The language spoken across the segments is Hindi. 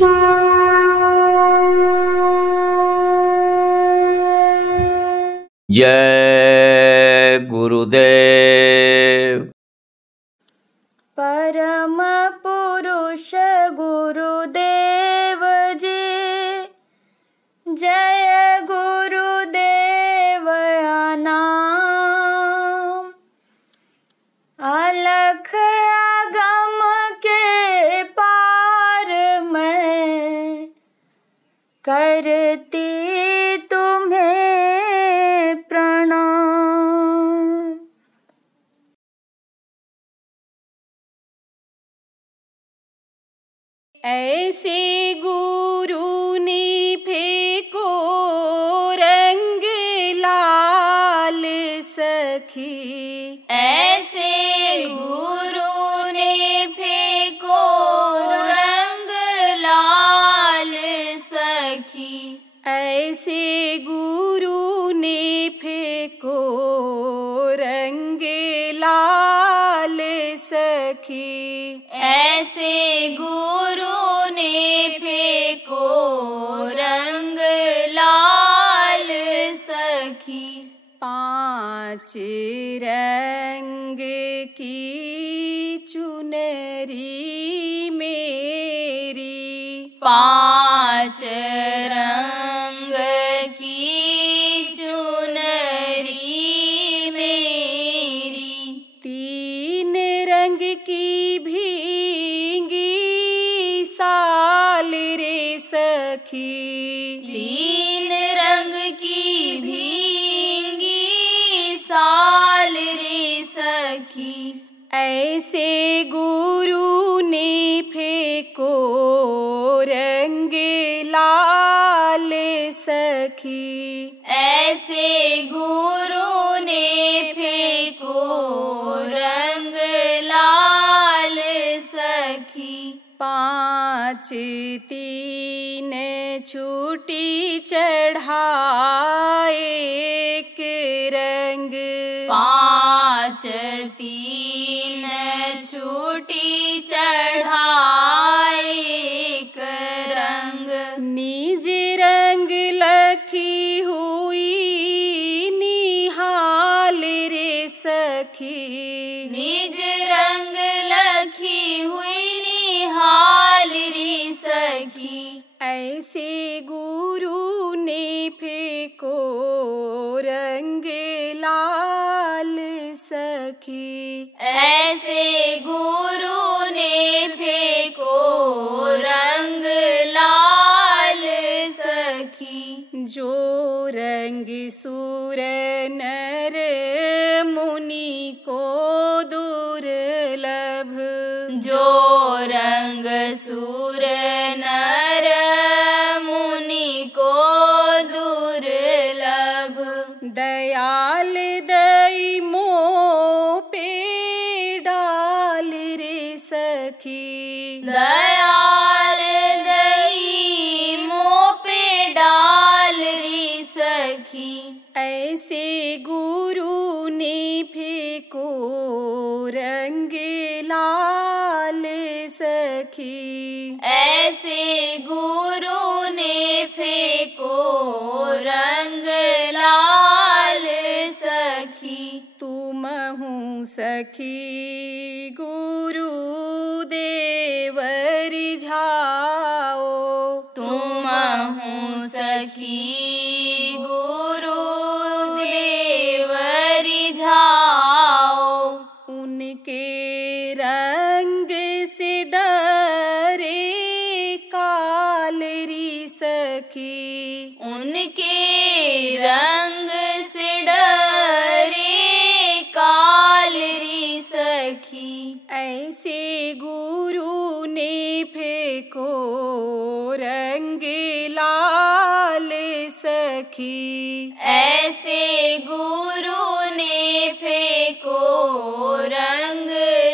जय गुरुदेव। परम पुरुष गुरुदेव जी, जय गुरुदेव नाम। अलख आगम के पार मैं करती तुम्हें प्रणाम। ऐसे गुरु ने फेंको रंग लाल सखी, ऐसे गुरु ने फेंको रंग लाल सखी, ऐसे गुरु ने फेंको रंग लाल सखी, ऐसे गुरु ने फेंको रंग लाल सखी। पांच रंग की चुनरी मेरी, पांच रंग की चुनरी मेरी, तीन रंग की भींगी साल रे सखी, तीन रंग की भींगी साल रे सखी। ऐसे गुरु ने फेंको रंग लाल सखी, ऐसे गुरु ने फेंको रंग लाल सखी। पांच तीन छूटी चढ़ाए एक रंग, पांच तीन छूटी चढ़ाए एक रंग, निज रंग लखी हुई निहाल रे सखी, निज रंग लखी हुई निहाल रे सखी। ऐसे गुरु ने फेंको रंग लाल सखी, ऐसे गुरु ने फेंको रंग लाल सखी। जो रंग सुर नर मुनि को दुर्लभ, जो रंग सुर नर मुनि को दुर्लभ, दयाल दई मोह पे डाल रे सखी, दयाल दई मोह पे डाल रे सखी। ऐसे गुरु ने फेंको रंग लाल सखी, ऐसे गुरु ने फेंको रंग लाल सखी। तुम हूँ सखी गुरु देवर झाओ, तुम हूँ सखी गुरु देवर झाओ, उनके रंग से डरे काल री सखी, उनके रंग से डरे काल री सखी। ऐसे गुरु ने फेंको रंग लाल सखी, ऐसे गुरु ने फेंको रंग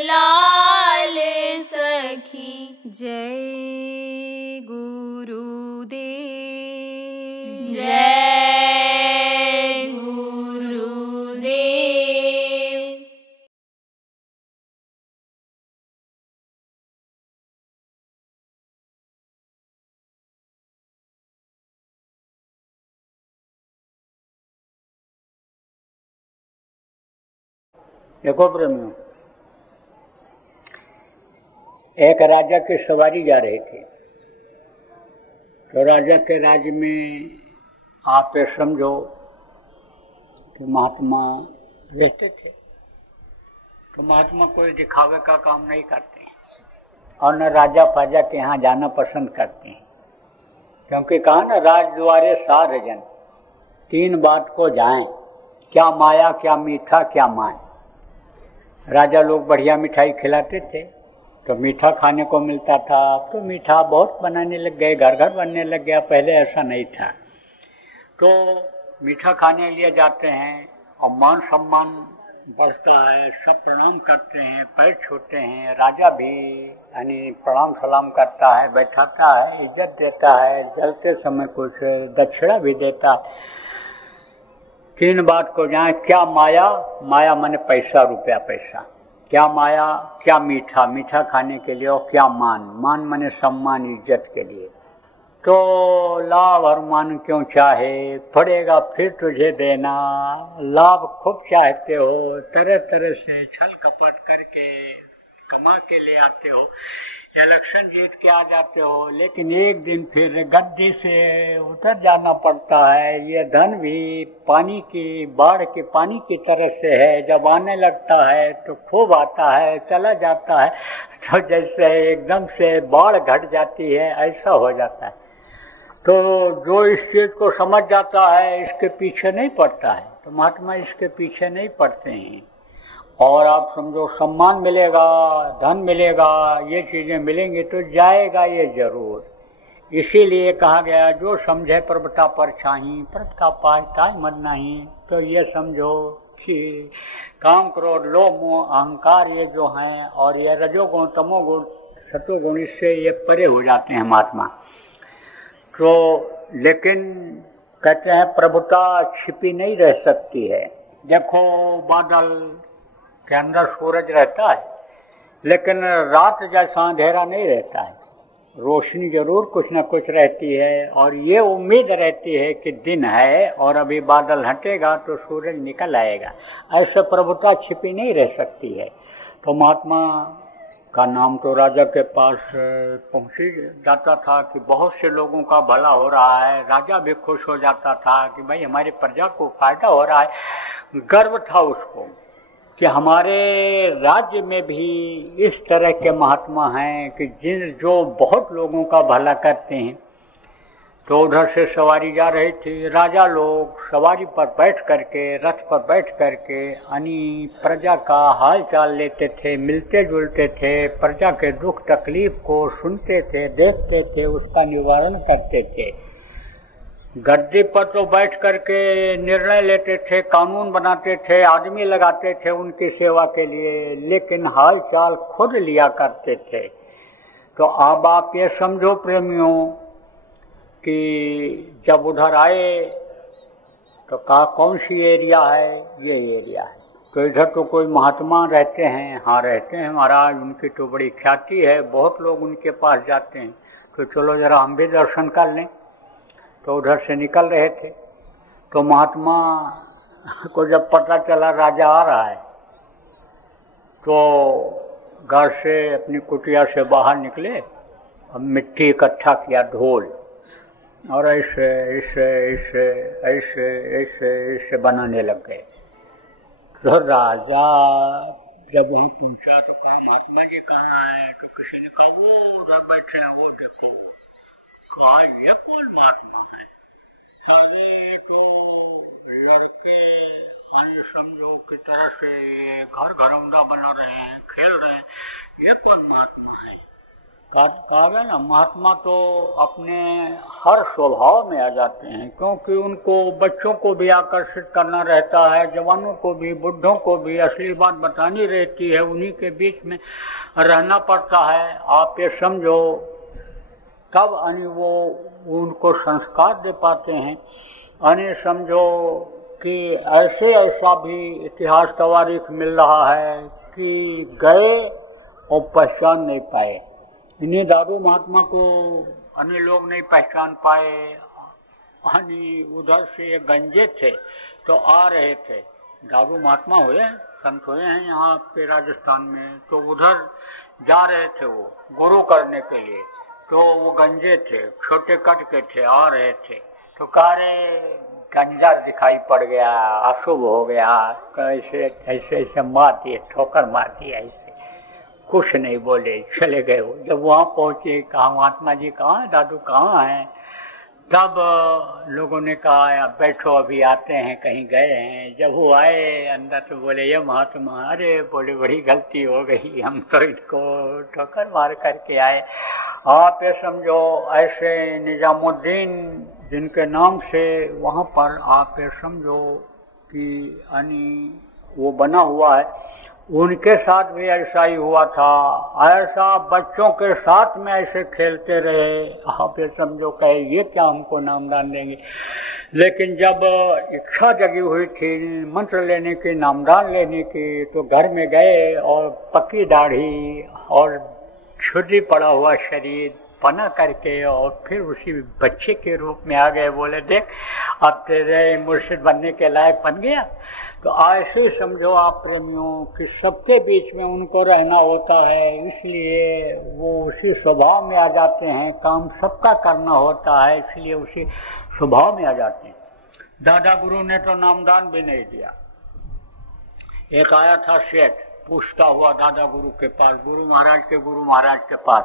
लाल सखी। जय गुरुदेव। जय देखो प्रेमियों, एक राजा की सवारी जा रही थी। तो राजा के राज्य में आप ये समझो कि महात्मा रहते थे। तो महात्मा कोई दिखावे का काम नहीं करते और न राजा फाजा के यहाँ जाना पसंद करते हैं, क्योंकि कहा ना, राज द्वारे सार जन, तीन बात को जाएं, क्या माया, क्या मीठा, क्या मान। राजा लोग बढ़िया मिठाई खिलाते थे तो मीठा खाने को मिलता था। अब तो मीठा बहुत बनाने लग गए, घर घर बनने लग गया, पहले ऐसा नहीं था। तो मीठा खाने लिए जाते हैं और मान सम्मान बढ़ता है, सब प्रणाम करते हैं, पैर छूते हैं। राजा भी यानी प्रणाम सलाम करता है, बैठाता है, इज्जत देता है, चलते समय कुछ दक्षिणा भी देता है। तीन बात को जाए, क्या माया, माया माने पैसा, रुपया पैसा, क्या माया, क्या मीठा, मीठा खाने के लिए, और क्या मान, मान माने सम्मान इज्जत के लिए। तो लाभ और मान क्यों चाहे, पड़ेगा फिर तुझे देना। लाभ खूब चाहते हो, तरह तरह से छल कपट करके कमा के ले आते हो, इलेक्शन जीत के आ जाते हो, लेकिन एक दिन फिर गद्दी से उतर जाना पड़ता है। ये धन भी पानी की, बाढ़ के पानी की तरह से है, जब आने लगता है तो खूब आता है, चला जाता है। तो जैसे एकदम से बाढ़ घट जाती है, ऐसा हो जाता है। तो जो इस चीज को समझ जाता है, इसके पीछे नहीं पड़ता है। तो महात्मा इसके पीछे नहीं पड़ते हैं। और आप समझो, सम्मान मिलेगा, धन मिलेगा, ये चीजें मिलेंगी तो जाएगा ये जरूर। इसीलिए कहा गया, जो समझे प्रभुता पर छाही, प्रभ का पाए ताय मन नहीं। तो ये समझो कि काम, क्रोध, लोभ, मोह, अहंकार, ये जो हैं, और ये रजोगुण, तमोगुण, सतोगुण, इससे ये परे हो जाते हैं महात्मा। तो लेकिन कहते हैं प्रभुता छिपी नहीं रह सकती है। देखो, बादल के अंदर सूरज रहता है, लेकिन रात जैसा अंधेरा नहीं रहता है। रोशनी जरूर कुछ न कुछ रहती है, और ये उम्मीद रहती है कि दिन है और अभी बादल हटेगा तो सूरज निकल आएगा। ऐसे प्रभुता छिपी नहीं रह सकती है। तो महात्मा का नाम तो राजा के पास पहुंची जाता था कि बहुत से लोगों का भला हो रहा है। राजा भी खुश हो जाता था कि भाई हमारी प्रजा को फायदा हो रहा है। गर्व था उसको कि हमारे राज्य में भी इस तरह के महात्मा हैं कि जो बहुत लोगों का भला करते हैं। तो उधर से सवारी जा रही थी। राजा लोग सवारी पर बैठ करके, रथ पर बैठ करके यानी प्रजा का हाल चाल लेते थे, मिलते जुलते थे, प्रजा के दुख तकलीफ को सुनते थे, देखते थे, उसका निवारण करते थे। गद्दी पर तो बैठ करके निर्णय लेते थे, कानून बनाते थे, आदमी लगाते थे उनकी सेवा के लिए, लेकिन हाल चाल खुद लिया करते थे। तो अब आप ये समझो प्रेमियों कि जब उधर आए तो कहा कौन सी एरिया है, ये एरिया है। तो इधर तो कोई महात्मा रहते हैं। हाँ रहते हैं महाराज, उनकी तो बड़ी ख्याति है, बहुत लोग उनके पास जाते हैं। तो चलो जरा हम भी दर्शन कर लें। तो उधर से निकल रहे थे। तो महात्मा को जब पता चला राजा आ रहा है, तो घर से अपनी कुटिया से बाहर निकले और मिट्टी इकट्ठा किया, ढोल, और ऐसे ऐसे ऐसे ऐसे ऐसे ऐसे बनाने लग गए। तो राजा जब वहां पहुंचा तो कहा महात्मा जी कहाँ हैं? तो किसी ने कहा वो उधर बैठे हैं, वो देखो। कहा ये कौन महात्मा है? अरे तो लड़के समझो की तरह से घर घरौंदा बना रहे हैं, खेल रहे हैं, ये कौन महात्मा है? कहा गया ना, महात्मा तो अपने हर स्वभाव में आ जाते हैं, क्योंकि उनको बच्चों को भी आकर्षित करना रहता है, जवानों को भी, बुढ़ों को भी असली बात बतानी रहती है, उन्हीं के बीच में रहना पड़ता है। आप ये समझो तब अनि वो उनको संस्कार दे पाते हैं। अनि समझो कि ऐसे ऐसा भी इतिहास तवारीख मिल रहा है कि गए और पहचान नहीं पाए। इन्हें दारू महात्मा को अन्य लोग नहीं पहचान पाए। उधर से ये गंजे थे तो आ रहे थे, दारू महात्मा हुए संत हुए हैं यहाँ पे राजस्थान में, तो उधर जा रहे थे वो गुरु करने के लिए। तो वो गंजे थे, छोटे कट के थे, आ रहे थे तो कह रहे गंजा दिखाई पड़ गया, अशुभ हो गया, ऐसे ऐसे ऐसे मार दिए, ठोकर मार दिया, ऐसे कुछ नहीं बोले, चले गए। जब वहां पहुंचे कहा महात्मा जी कहाँ है, दादू कहाँ है? तब लोगों ने कहा बैठो अभी आते हैं, कहीं गए हैं। जब वो आए अंदर तो बोले ये महात्मा, अरे बोले बड़ी गलती हो गई, हम तो इसको ठोकर मार करके आए। आप ये समझो ऐसे निजामुद्दीन जिनके नाम से वहाँ पर आप ये समझो कि यानी वो बना हुआ है, उनके साथ भी ऐसा ही हुआ था। ऐसा बच्चों के साथ में ऐसे खेलते रहे, आप ये समझो कहे ये क्या हमको नामदान देंगे। लेकिन जब इच्छा जगी हुई थी मंत्र लेने की, नामदान लेने की, तो घर में गए और पक्की दाढ़ी और छुरी पड़ा हुआ शरीर बना करके और फिर उसी बच्चे के रूप में आ गए। बोले देख अब तेरे मुर्शिद बनने के लायक बन गया। तो ऐसे समझो आप प्रेमियों कि सबके बीच में उनको रहना होता है, इसलिए वो उसी स्वभाव में आ जाते हैं। काम सबका करना होता है, इसलिए उसी स्वभाव में आ जाते हैं। दादा गुरु ने तो नामदान भी नहीं दिया। एक आया था सेठ, पूछता हुआ दादा गुरु के पास, गुरु महाराज के पास।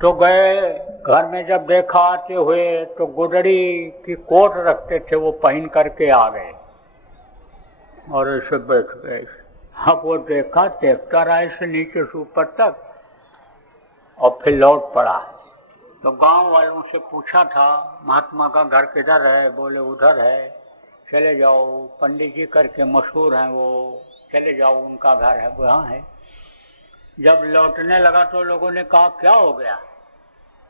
तो गए, घर में जब देखा आते हुए तो गुदड़ी की कोट रखते थे, वो पहन करके आ गए और ऐसे बैठ गए। अब वो देखता रहा ऐसे नीचे से ऊपर तक और फिर लौट पड़ा। तो गांव वालों से पूछा था महात्मा का घर किधर है? बोले उधर है, चले जाओ, पंडित जी करके मशहूर हैं वो, चले जाओ उनका घर है, वहाँ है। जब लौटने लगा तो लोगों ने कहा क्या हो गया,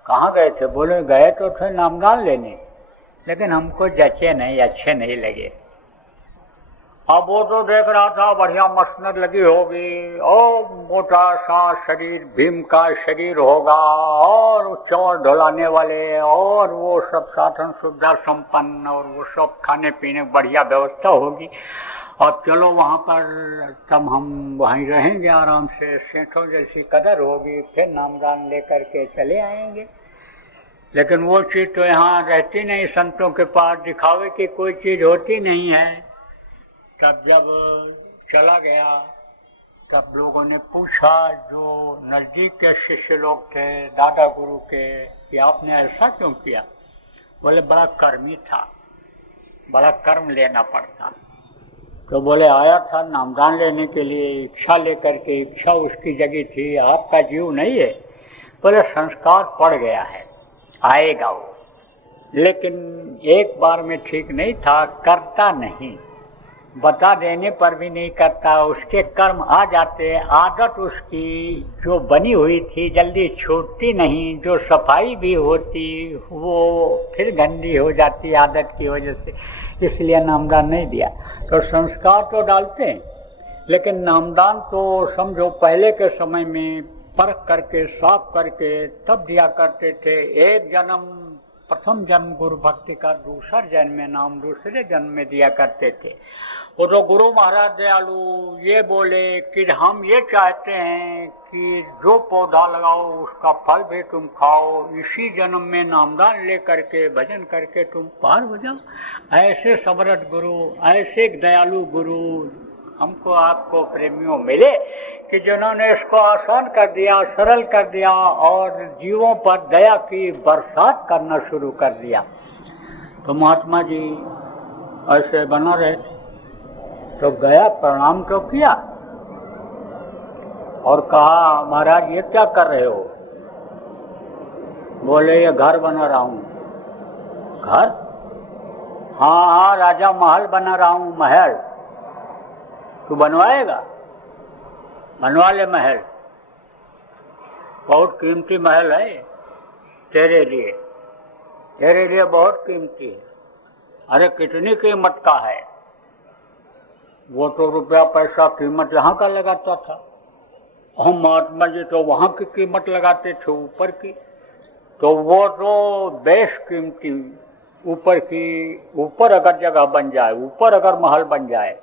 कहाँ गए थे? बोले गए तो थे नामदान लेने, लेकिन हमको जचे नहीं, अच्छे नहीं लगे। अब वो तो देख रहा था बढ़िया मसनद लगी होगी और मोटा सा शरीर, भीम का शरीर होगा और चौर ढलाने वाले और वो सब साधन सुविधा संपन्न और वो सब खाने पीने बढ़िया व्यवस्था होगी। और चलो वहाँ पर तब हम वहीं रहेंगे आराम से, सेठों जैसी कदर होगी, फिर नामदान लेकर के चले आएंगे। लेकिन वो चीज तो यहाँ रहती नहीं, संतों के पास दिखावे की कोई चीज होती नहीं है। तब जब चला गया तब लोगों ने पूछा, जो नजदीक के शिष्य लोग थे दादा गुरु के, कि आपने ऐसा क्यों किया? बोले बड़ा कर्मी था, बड़ा कर्म लेना पड़ता। तो बोले आया था नामदान लेने के लिए, इच्छा लेकर के, इच्छा उसकी जगी थी, आपका जीव नहीं है। बोले संस्कार पड़ गया है, आएगा वो, लेकिन एक बार में ठीक नहीं था, करता नहीं, बता देने पर भी नहीं करता, उसके कर्म आ जाते। आदत उसकी जो बनी हुई थी जल्दी छूटती नहीं, जो सफाई भी होती वो फिर गंदी हो जाती आदत की वजह से, इसलिए नामदान नहीं दिया। तो संस्कार तो डालते हैं, लेकिन नामदान तो समझो पहले के समय में परख करके साफ करके तब दिया करते थे। एक जन्म प्रथम जन्म गुरु भक्ति का, दूसरा जन्म में नाम दूसरे जन्म में दिया करते थे। वो तो गुरु महाराज दयालु ये बोले कि हम ये चाहते हैं कि जो पौधा लगाओ उसका फल भी तुम खाओ, इसी जन्म में नामदान ले करके भजन करके तुम पार हो जाओ। ऐसे समर्थ गुरु, ऐसे दयालु गुरु हमको आपको प्रेमियों मिले कि जिन्होंने इसको आसान कर दिया, सरल कर दिया और जीवों पर दया की बरसात करना शुरू कर दिया। तो महात्मा जी ऐसे बना रहे, तो गया, प्रणाम तो किया और कहा महाराज ये क्या कर रहे हो? बोले ये घर बना रहा हूं। घर? हाँ हाँ, राजा महल बना रहा हूं। महल तू बनवाएगा? बनवा ले महल, बहुत कीमती महल है तेरे लिए, तेरे लिए बहुत कीमती है। अरे कितनी कीमत का है? वो तो रुपया पैसा कीमत यहाँ का लगाता था, हम महात्मा जी तो वहां की कीमत लगाते थे ऊपर की। तो वो तो बेश कीमती ऊपर की, ऊपर अगर जगह बन जाए, ऊपर अगर महल बन जाए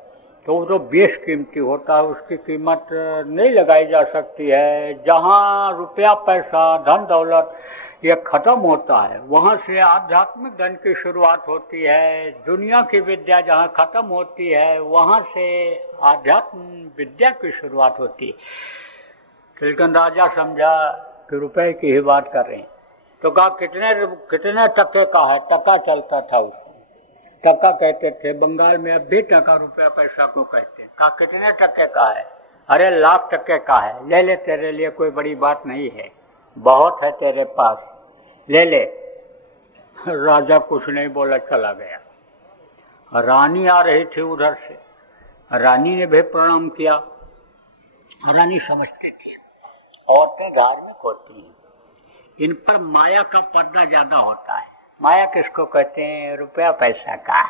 तो वो तो बेशकीमती होता है, उसकी कीमत नहीं लगाई जा सकती है। जहाँ रुपया पैसा धन दौलत ये खत्म होता है, वहां से आध्यात्मिक धन की शुरुआत होती है। दुनिया की विद्या जहाँ खत्म होती है, वहां से आध्यात्म विद्या की शुरुआत होती है। लेकिन राजा समझा कि रुपए की ही बात कर रहे हैं, तो कहा कितने टके का है। टका चलता था उसको, टका कहते थे। बंगाल में अब भी टका रुपया पैसा को कहते हैं। कहा कितने टके का है। अरे लाख टके का है, ले ले, तेरे लिए कोई बड़ी बात नहीं है, बहुत है तेरे पास, ले ले। राजा कुछ नहीं बोला, चला गया। रानी आ रही थी उधर से, रानी ने भी प्रणाम किया। रानी समझती थी औरतें धार्मिक होती हैं, इन पर माया का पर्दा ज्यादा होता है। माया किसको कहते हैं? रुपया पैसा का।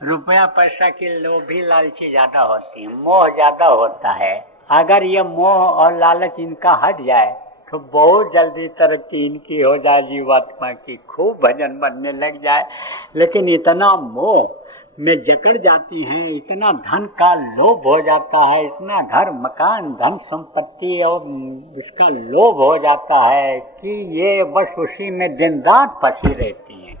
रुपया पैसा की लोभी लालची ज्यादा होती है, मोह ज्यादा होता है। अगर ये मोह और लालच इनका हट जाए तो बहुत जल्दी तरक्की इनकी हो जाए, जीवात्मा की खूब भजन बनने लग जाए। लेकिन इतना मोह में जकड़ जाती है, इतना धन का लोभ हो जाता है, इतना घर मकान धन संपत्ति और इसका लोभ हो जाता है कि ये बस उसी में दिन रात फंसी रहती है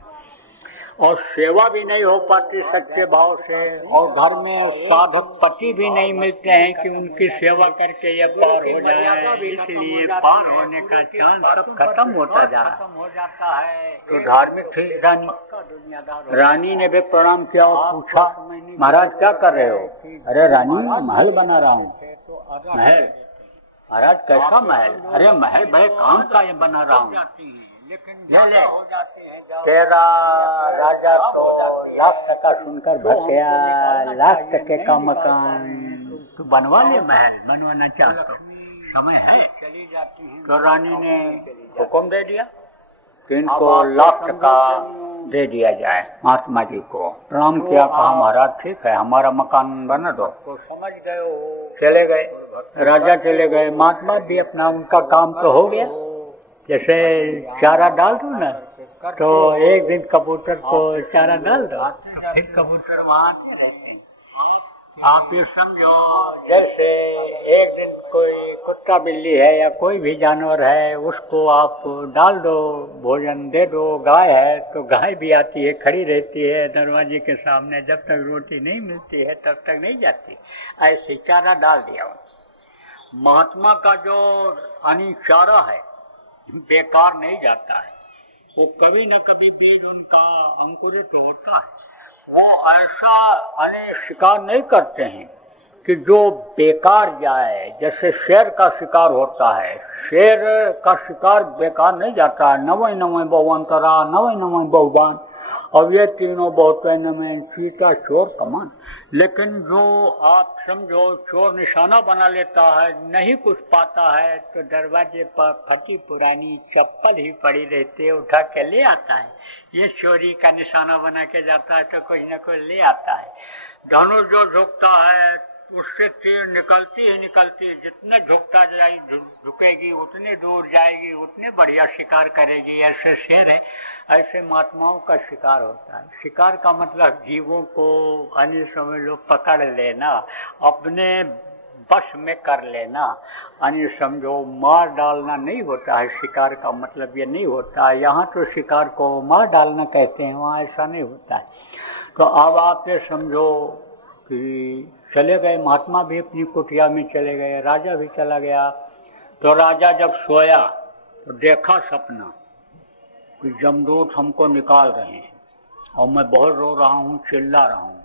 और सेवा भी नहीं हो पाती सच्चे भाव से। और घर में साधक पति भी नहीं मिलते हैं कि उनकी सेवा करके ये पार हो जाए, इसलिए पार होने का चांस सब खत्म होता जाता है। तो धार्मिक थी रानी। रानी ने भी प्रणाम किया और पूछा, महाराज क्या कर रहे हो? अरे रानी, महल बना रहा हूँ। महल? महाराज कैसा महल? अरे महल बड़े काम का ये बना रहा हूँ। तेरा राजा तो लाख टका सुनकर भग गया, लाख टके का मकान तो बनवा ले। महल बनवाना चाहता तो समय है। तो रानी ने हुक्म दे दिया कि इनको लाख टका दे दिया जाए। महात्मा जी को प्रणाम किया, कहा महाराज ठीक है, हमारा मकान बना दो। तो समझ गए, चले गए, राजा चले गए। महात्मा भी अपना उनका काम तो हो गया। जैसे चारा डाल दो ना, तो एक दिन कबूतर को चारा डाल दो, फिर कबूतर वहाँ रहते हैं। आप ये समझो जैसे एक दिन कोई कुत्ता बिल्ली है या कोई भी जानवर है, उसको आप डाल दो, भोजन दे दो। गाय है तो गाय भी आती है, खड़ी रहती है दरवाजे के सामने, जब तक रोटी नहीं मिलती है तब तक नहीं जाती। ऐसे चारा डाल दिया। महात्मा का जो चारा है बेकार नहीं जाता है, वो कभी न कभी बीज उनका अंकुरित होता है। वो ऐसा शिकार नहीं करते हैं कि जो बेकार जाए। जैसे शेर का शिकार होता है, शेर का शिकार बेकार नहीं जाता है। नवे नवे बहुअंतरा, नवे नवे बहुबान, और ये तीनों बहुते में चीता चोर कमान। लेकिन जो आप समझो चोर निशाना बना लेता है, नहीं कुछ पाता है, तो दरवाजे पर फटी पुरानी चप्पल ही पड़ी रहती है, उठा के ले आता है। ये चोरी का निशाना बना के जाता है तो कोई न कोई ले आता है। धनुष जो झुकता है उससे तीर निकलती ही निकलती, जितने झुकता जाएगी झुकेगी उतनी दूर जाएगी, उतने बढ़िया शिकार करेगी। ऐसे शेर है, ऐसे महात्माओं का शिकार होता है। शिकार का मतलब जीवों को अन्य समय लोग पकड़ लेना, अपने बस में कर लेना। अन्य समझो मार डालना नहीं होता है। शिकार का मतलब ये नहीं होता है। यहाँ तो शिकार को मार डालना कहते हैं, वहाँ ऐसा नहीं होता है। तो अब आप ये समझो कि चले गए, महात्मा भी अपनी कुटिया में चले गए, राजा भी चला गया। तो राजा जब सोया तो देखा सपना कि जमदूत हमको निकाल रहे हैं और मैं बहुत रो रहा हूँ, चिल्ला रहा हूँ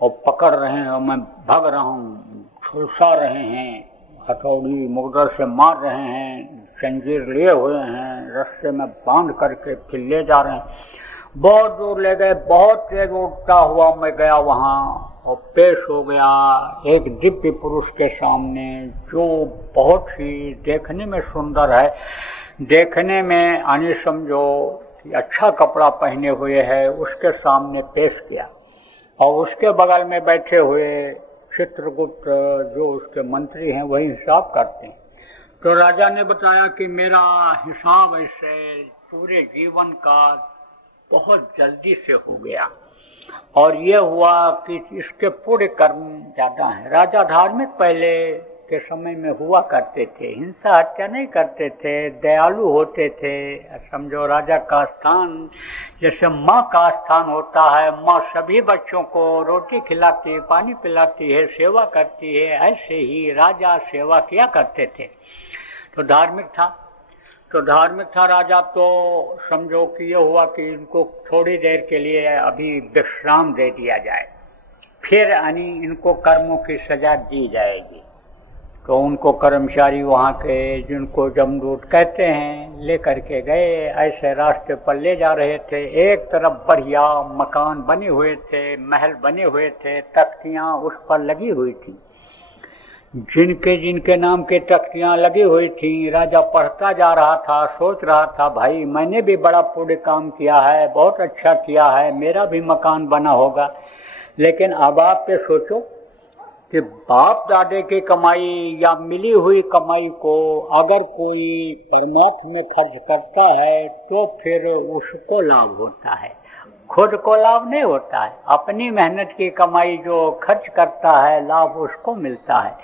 और पकड़ रहे हैं और मैं भाग रहा हूँ, झुलसा रहे हैं, हथौड़ी मुगदर से मार रहे हैं, जंजीर लिए हुए हैं, रस्से में बांध करके फिर ले जा रहे हैं। बहुत दूर ले गए, बहुत तेज उड़ता हुआ मैं गया वहाँ और पेश हो गया एक दिव्य पुरुष के सामने, जो बहुत ही देखने में सुंदर है। देखने में यानी समझो अच्छा कपड़ा पहने हुए है, उसके सामने पेश किया। और उसके बगल में बैठे हुए चित्रगुप्त जो उसके मंत्री हैं वही हिसाब करते हैं। तो राजा ने बताया कि मेरा हिसाब ऐसे पूरे जीवन का बहुत जल्दी से हो गया। और ये हुआ कि इसके पूरे कर्म ज्यादा है। राजा धार्मिक पहले के समय में हुआ करते थे, हिंसा हत्या नहीं करते थे, दयालु होते थे। समझो राजा का स्थान जैसे माँ का स्थान होता है, माँ सभी बच्चों को रोटी खिलाती, पानी पिलाती है, सेवा करती है, ऐसे ही राजा सेवा किया करते थे। तो धार्मिक था राजा। तो समझो कि ये हुआ कि इनको थोड़ी देर के लिए अभी विश्राम दे दिया जाए, फिर इनको कर्मों की सजा दी जाएगी। तो उनको कर्मचारी वहाँ के, जिनको जमदूत कहते हैं, लेकर के गए। ऐसे रास्ते पर ले जा रहे थे। एक तरफ बढ़िया मकान बने हुए थे, महल बने हुए थे, तख्तियां उस पर लगी हुई थी। जिनके नाम के तख्तियां लगी हुई थी, राजा पढ़ता जा रहा था, सोच रहा था भाई मैंने भी बड़ा पुण्य काम किया है, बहुत अच्छा किया है, मेरा भी मकान बना होगा। लेकिन अब आप पे सोचो कि बाप दादे की कमाई या मिली हुई कमाई को अगर कोई परमार्थ में खर्च करता है तो फिर उसको लाभ होता है, खुद को लाभ नहीं होता है। अपनी मेहनत की कमाई जो खर्च करता है लाभ उसको मिलता है।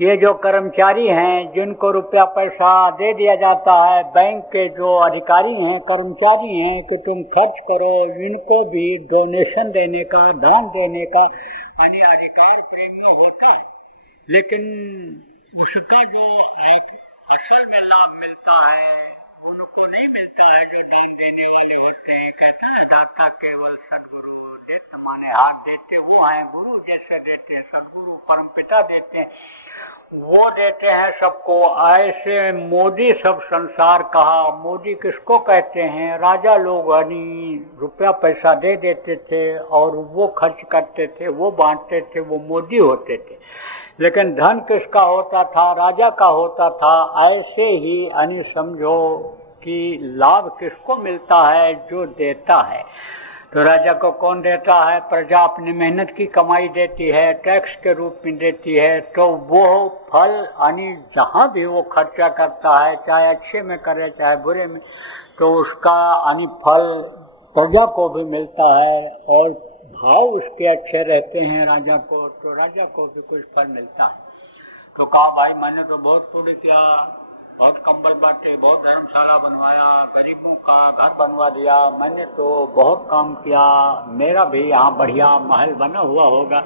ये जो कर्मचारी हैं जिनको रुपया पैसा दे दिया जाता है, बैंक के जो अधिकारी हैं, कर्मचारी हैं कि तुम खर्च करो, इनको भी डोनेशन देने का, दान देने का अधिकार प्रेमियों होता है। लेकिन उसका जो असल में लाभ मिलता है उनको नहीं मिलता है जो दान देने वाले होते हैं। कहता है दाता केवल सदगुरु देते, माने हाथ देते वो है, गुरु जैसे देते हैं, सदगुरु परमपिता देते हैं, वो देते हैं सबको। ऐसे मोदी सब संसार कहा। मोदी किसको कहते हैं? राजा लोग रुपया पैसा दे देते थे और वो खर्च करते थे, वो बांटते थे, वो मोदी होते थे। लेकिन धन किसका होता था? राजा का होता था। ऐसे ही समझो कि लाभ किसको मिलता है? जो देता है। तो राजा को कौन देता है? प्रजा अपनी मेहनत की कमाई देती है, टैक्स के रूप में देती है। तो वो फल जहाँ भी वो खर्चा करता है, चाहे अच्छे में करे चाहे बुरे में, तो उसका फल प्रजा को भी मिलता है और भाव उसके अच्छे रहते हैं राजा को, तो राजा को भी कुछ फल मिलता है। तो कहा भाई मैंने तो बहुत पुण्य किया, बहुत कंबल बांटे, बहुत धर्मशाला बनवाया, गरीबों का घर बनवा दिया, मैंने तो बहुत काम किया, मेरा भी यहाँ बढ़िया महल बना हुआ होगा।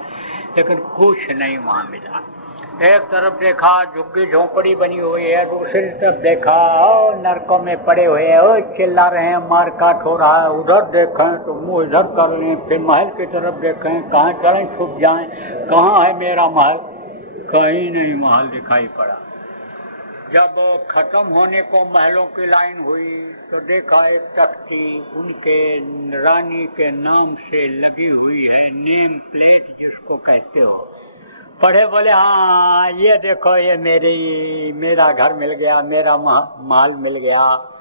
लेकिन कुछ नहीं वहाँ मिला। एक तरफ देखा झुग्गी झोंपड़ी बनी हुई है, दूसरी तरफ देखा नरकों में पड़े हुए हैं, चिल्ला रहे हैं, मार काट हो रहा है। उधर देखें तो मुंह इधर कर लें, फिर महल की तरफ देखें, कहाँ चलें छुप जाएं, कहाँ है मेरा महल? कहीं नहीं महल दिखाई पड़ा। जब खत्म होने को महलों की लाइन हुई तो देखा एक तख्ती उनके रानी के नाम से लगी हुई है, नेम प्लेट जिसको कहते हो। पढ़े, बोले हाँ ये देखो, ये मेरा घर मिल गया, मेरा महल मिल गया।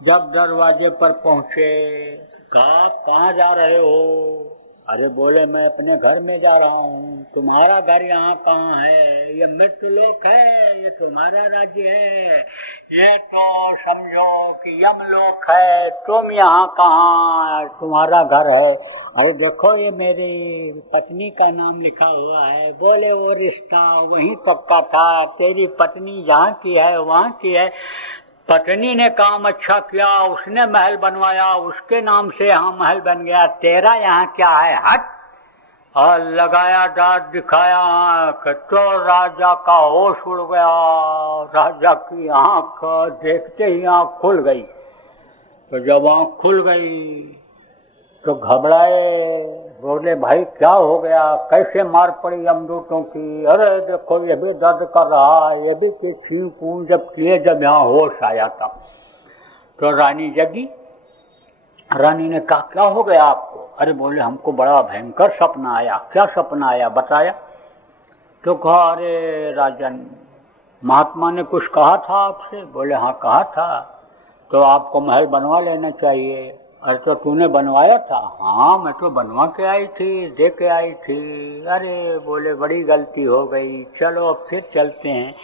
जब दरवाजे पर पहुंचे, कहाँ जा रहे हो? अरे बोले मैं अपने घर में जा रहा हूँ। तुम्हारा घर यहाँ कहाँ है? ये मृत्युलोक है, ये तुम्हारा राज्य है, ये तो समझो कि यमलोक है, तुम यहाँ कहाँ, तुम्हारा घर है? अरे देखो ये मेरी पत्नी का नाम लिखा हुआ है। बोले वो रिश्ता वहीं पक्का था, तेरी पत्नी जहाँ की है वहाँ की है। पत्नी ने काम अच्छा किया, उसने महल बनवाया, उसके नाम से यहाँ महल बन गया, तेरा यहाँ क्या है? हट। और लगाया दांत, दिखाया आँख, तो राजा का होश उड़ गया। राजा की आँख देखते ही आँख खुल गई। तो जब आँख खुल गई तो घबराए, बोले भाई क्या हो गया, कैसे मार पड़ी यमदूतों की? अरे देखो ये भी दर्द कर रहा है, ये भी छींकूं जब किए, जब यहाँ होश आया था। तो रानी जगी। रानी ने कहा क्या हो गया आपको? अरे बोले हमको बड़ा भयंकर सपना आया। क्या सपना आया बताया? तो कहा अरे राजन, महात्मा ने कुछ कहा था आपसे? बोले हाँ कहा था। तो आपको महल बनवा लेना चाहिए। अरे तो तूने बनवाया था? हाँ मैं तो बनवा के आई थी, दे के आई थी। अरे बोले बड़ी गलती हो गई, चलो अब फिर चलते हैं।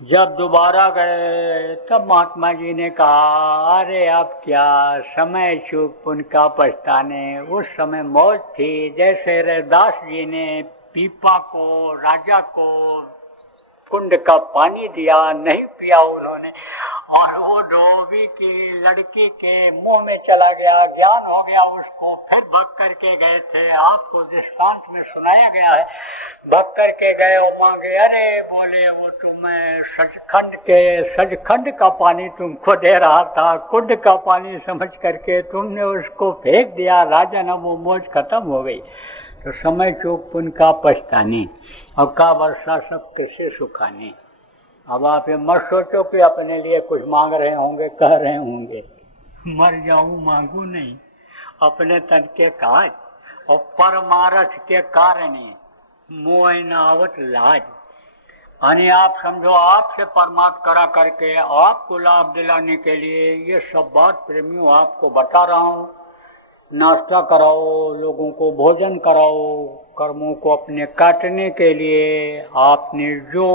जब दोबारा गए तब महात्मा जी ने कहा, अरे अब क्या समय चूक पुण्य का पछताने। उस समय मौज थी, जैसे रैदास जी ने पीपा को, राजा को कुंड का पानी दिया, नहीं पिया उन्होंने, और वो धोबी की लड़की के मुंह में चला गया, ज्ञान हो गया उसको, फिर भग करके गए थे। आपको दृष्टांत में सुनाया गया है, भग करके गए और मांगे, अरे बोले वो तुम्हें सचखंड का पानी तुमको दे रहा था, कुंड का पानी समझ करके तुमने उसको फेंक दिया, राजा ना वो मौज खत्म हो गई। तो समय चूक पुण्य का पछताने, अब का वर्षा सब कैसे सुखाने। अब आप ये मत सोचो कि अपने लिए कुछ मांग रहे होंगे, कह रहे होंगे, मर जाऊं मांगू नहीं, अपने तन के काज और परमारथ के कारण मोह न आवत लाज। यानी आप समझो, आपसे परमार्थ करा करके आपको लाभ दिलाने के लिए ये सब बात प्रेमियों आपको बता रहा हूँ। नाश्ता कराओ, लोगों को भोजन कराओ, कर्मों को अपने काटने के लिए आपने जो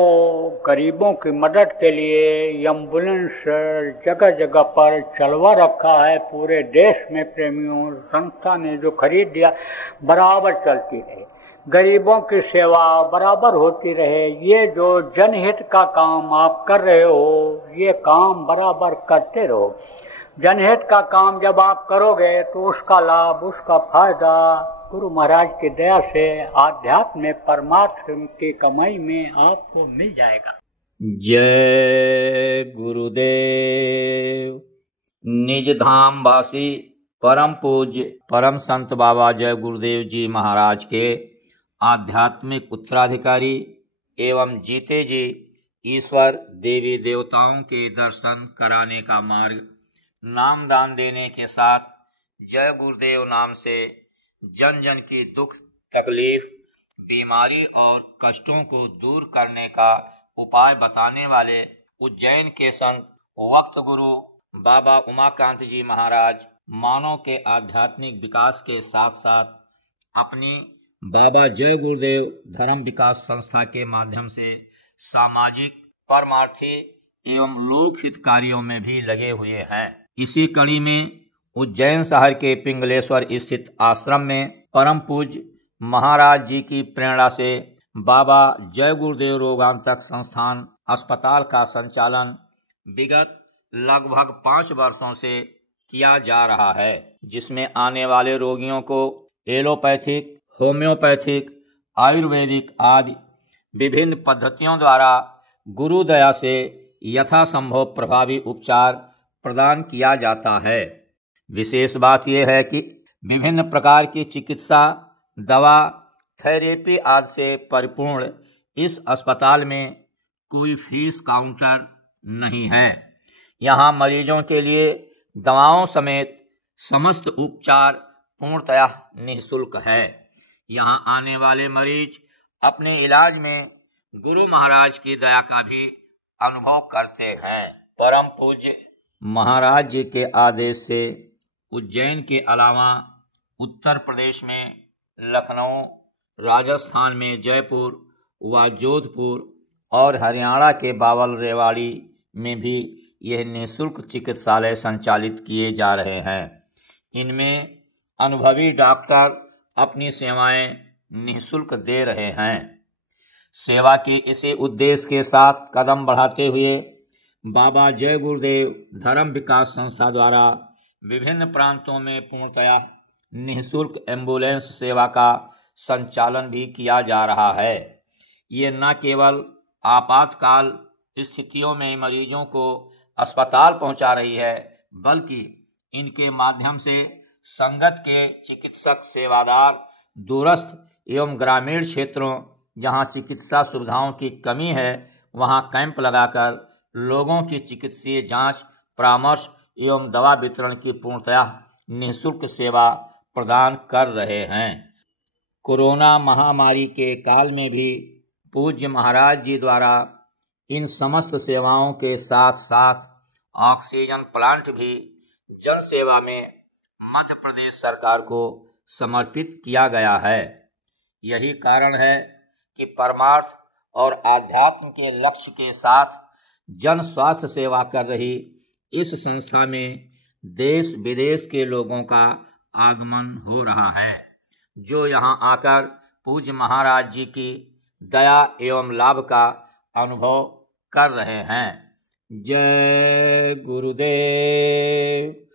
गरीबों की मदद के लिए एम्बुलेंस जगह जगह पर चलवा रखा है पूरे देश में प्रेमियों, संस्था ने जो खरीद दिया बराबर चलती रहे, गरीबों की सेवा बराबर होती रहे। ये जो जनहित का काम आप कर रहे हो, ये काम बराबर करते रहो। जनहित का काम जब आप करोगे तो उसका लाभ, उसका फायदा गुरु महाराज की दया से आध्यात्म में परमात्मा की कमाई में आपको मिल जाएगा। जय गुरुदेव। निज धाम वासी परम पूज्य परम संत बाबा जय गुरुदेव जी महाराज के आध्यात्मिक उत्तराधिकारी एवं जीते जी ईश्वर देवी देवताओं के दर्शन कराने का मार्ग नाम दान देने के साथ जय गुरुदेव नाम से जन जन की दुख तकलीफ बीमारी और कष्टों को दूर करने का उपाय बताने वाले उज्जैन के संत वक्त गुरु बाबा उमाकांत जी महाराज मानव के आध्यात्मिक विकास के साथ साथ अपनी बाबा जय गुरुदेव धर्म विकास संस्था के माध्यम से सामाजिक परमार्थी एवं लोकहित कार्यों में भी लगे हुए हैं। इसी कड़ी में उज्जैन शहर के पिंगलेश्वर स्थित आश्रम में परम पूज्य महाराज जी की प्रेरणा से बाबा जय गुरुदेव रोगांतक संस्थान अस्पताल का संचालन विगत लगभग 5 वर्षों से किया जा रहा है, जिसमें आने वाले रोगियों को एलोपैथिक, होम्योपैथिक, आयुर्वेदिक आदि विभिन्न पद्धतियों द्वारा गुरु दया से यथासंभव प्रभावी उपचार प्रदान किया जाता है। विशेष बात यह है कि विभिन्न प्रकार की चिकित्सा, दवा, थेरेपी आदि से परिपूर्ण इस अस्पताल में कोई फीस काउंटर नहीं है। यहाँ मरीजों के लिए दवाओं समेत समस्त उपचार पूर्णतया निःशुल्क है। यहाँ आने वाले मरीज अपने इलाज में गुरु महाराज की दया का भी अनुभव करते हैं। परम पूज्य महाराज जी के आदेश से उज्जैन के अलावा उत्तर प्रदेश में लखनऊ, राजस्थान में जयपुर व जोधपुर और हरियाणा के बावल रेवाड़ी में भी यह निःशुल्क चिकित्सालय संचालित किए जा रहे हैं। इनमें अनुभवी डॉक्टर अपनी सेवाएं निःशुल्क दे रहे हैं। सेवा के इसी उद्देश्य के साथ कदम बढ़ाते हुए बाबा जय गुरुदेव धर्म विकास संस्था द्वारा विभिन्न प्रांतों में पूर्णतया निःशुल्क एम्बुलेंस सेवा का संचालन भी किया जा रहा है। ये न केवल आपातकाल स्थितियों में मरीजों को अस्पताल पहुंचा रही है, बल्कि इनके माध्यम से संगत के चिकित्सक सेवादार दूरस्थ एवं ग्रामीण क्षेत्रों जहां चिकित्सा सुविधाओं की कमी है, वहां कैंप लगाकर लोगों की चिकित्सीय जांच, परामर्श एवं दवा वितरण की पूर्णतया निःशुल्क सेवा प्रदान कर रहे हैं। कोरोना महामारी के काल में भी पूज्य महाराज जी द्वारा इन समस्त सेवाओं के साथ साथ ऑक्सीजन प्लांट भी जन सेवा में मध्य प्रदेश सरकार को समर्पित किया गया है। यही कारण है कि परमार्थ और आध्यात्म के लक्ष्य के साथ जन स्वास्थ्य सेवा कर रही इस संस्था में देश विदेश के लोगों का आगमन हो रहा है, जो यहाँ आकर पूज्य महाराज जी की दया एवं लाभ का अनुभव कर रहे हैं। जय गुरुदेव।